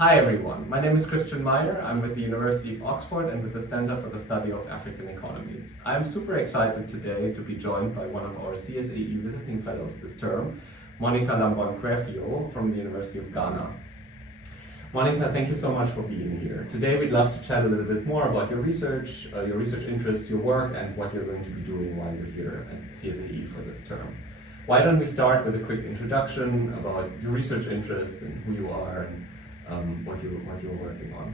Hi everyone, my name is Meyer. I'm with the University of Oxford and with the Center for the Study of African Economies. I'm super excited today to be joined by one of our CSAE Visiting Fellows this term, Monica Lambon-Quayefio from the University of Ghana. Monica, thank you so much for being here. Today we'd love to chat a little bit more about your research interests, your work, and what you're going to be doing while you're here at CSAE for this term. Why don't we start with a quick introduction about your research interest and who you are and what you're working on.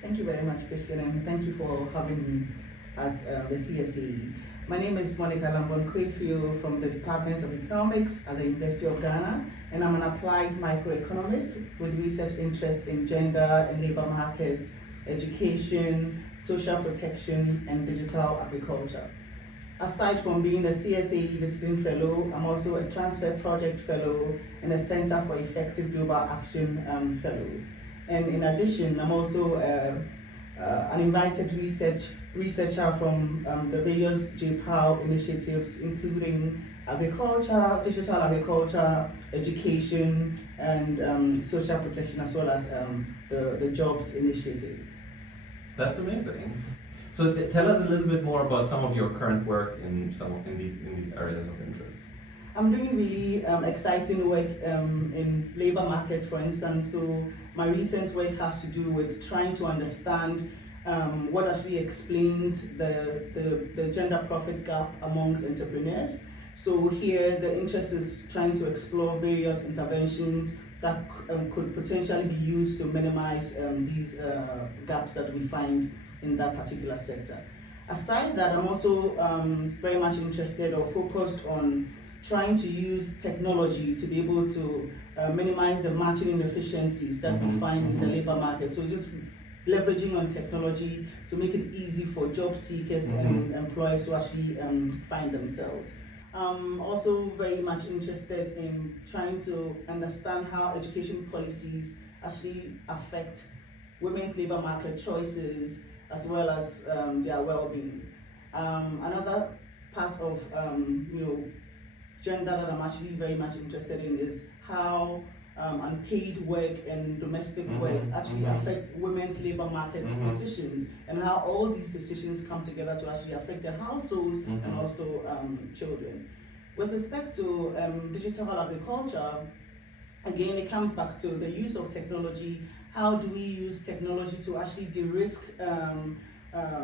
Thank you very much, Christian, and thank you for having me at the CSAE. My name is Monica Lambon-Quayefio from the Department of Economics at the University of Ghana, and I'm an applied microeconomist with research interest in gender and labor markets, education, social protection, and digital agriculture. Aside from being a CSAE Visiting Fellow, I'm also a Transfer Project Fellow and a Center for Effective Global Action Fellow. And in addition, I'm also an invited researcher from the various JPAL initiatives, including agriculture, digital agriculture, education, and social protection, as well as the Jobs Initiative. That's amazing. So tell us a little bit more about some of your current work in these areas of interest. I'm doing really exciting work in labor markets, for instance. So my recent work has to do with trying to understand what actually explains the gender profit gap amongst entrepreneurs. So here the interest is trying to explore various interventions that could potentially be used to minimize these gaps that we find in that particular sector. Aside that, I'm also very much interested or focused on trying to use technology to be able to minimize the matching inefficiencies that we find in the labor market. So just leveraging on technology to make it easy for job seekers and employers to actually find themselves. I'm also very much interested in trying to understand how education policies actually affect women's labor market choices as well as their well-being. Another part of gender that I'm actually very much interested in is how unpaid work and domestic work actually affects women's labor market decisions, and how all these decisions come together to actually affect the household and also children. With respect to digital agriculture, again, it comes back to the use of technology. How do we use technology to actually de-risk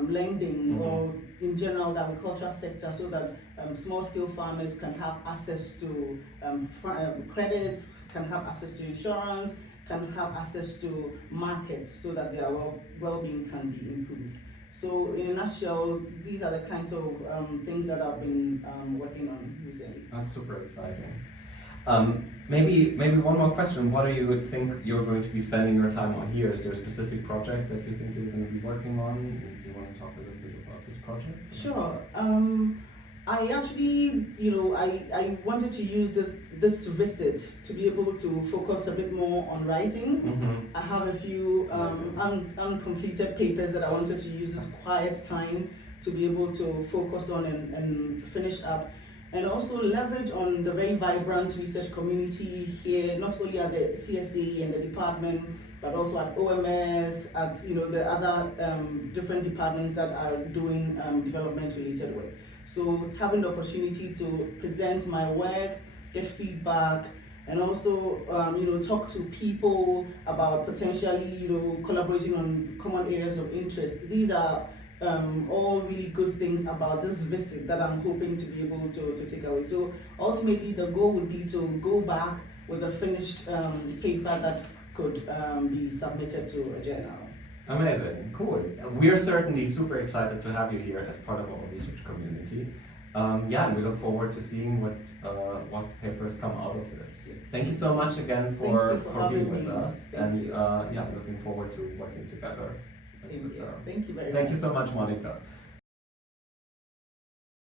lending or in general the agricultural sector, so that small-scale farmers can have access to credits, can have access to insurance, can have access to markets, so that their well-being can be improved. So in a nutshell, these are the kinds of things that I've been working on recently. That's super exciting. Maybe one more question. What do you think you're going to be spending your time on here? Is there a specific project that you think you're going to be working on? Do you want to talk a little bit about this project? Sure. I actually, I wanted to use this visit to be able to focus a bit more on writing. I have a few uncompleted papers that I wanted to use this quiet time to be able to focus on and finish up, and also leverage on the very vibrant research community here, not only at the CSAE and the department, but also at OMS, at the other different departments that are doing development-related work. So having the opportunity to present my work, get feedback, and also talk to people about potentially collaborating on common areas of interest. These are all really good things about this visit that I'm hoping to be able to take away. So ultimately the goal would be to go back with a finished paper that could be submitted to a journal. Amazing, cool. We are certainly super excited to have you here as part of our research community. And we look forward to seeing what papers come out of this. Yes. Thank you so much again for being with me. us. Thank you. Looking forward to working together. Same here. Thank you very much. Thank you so much, Monica.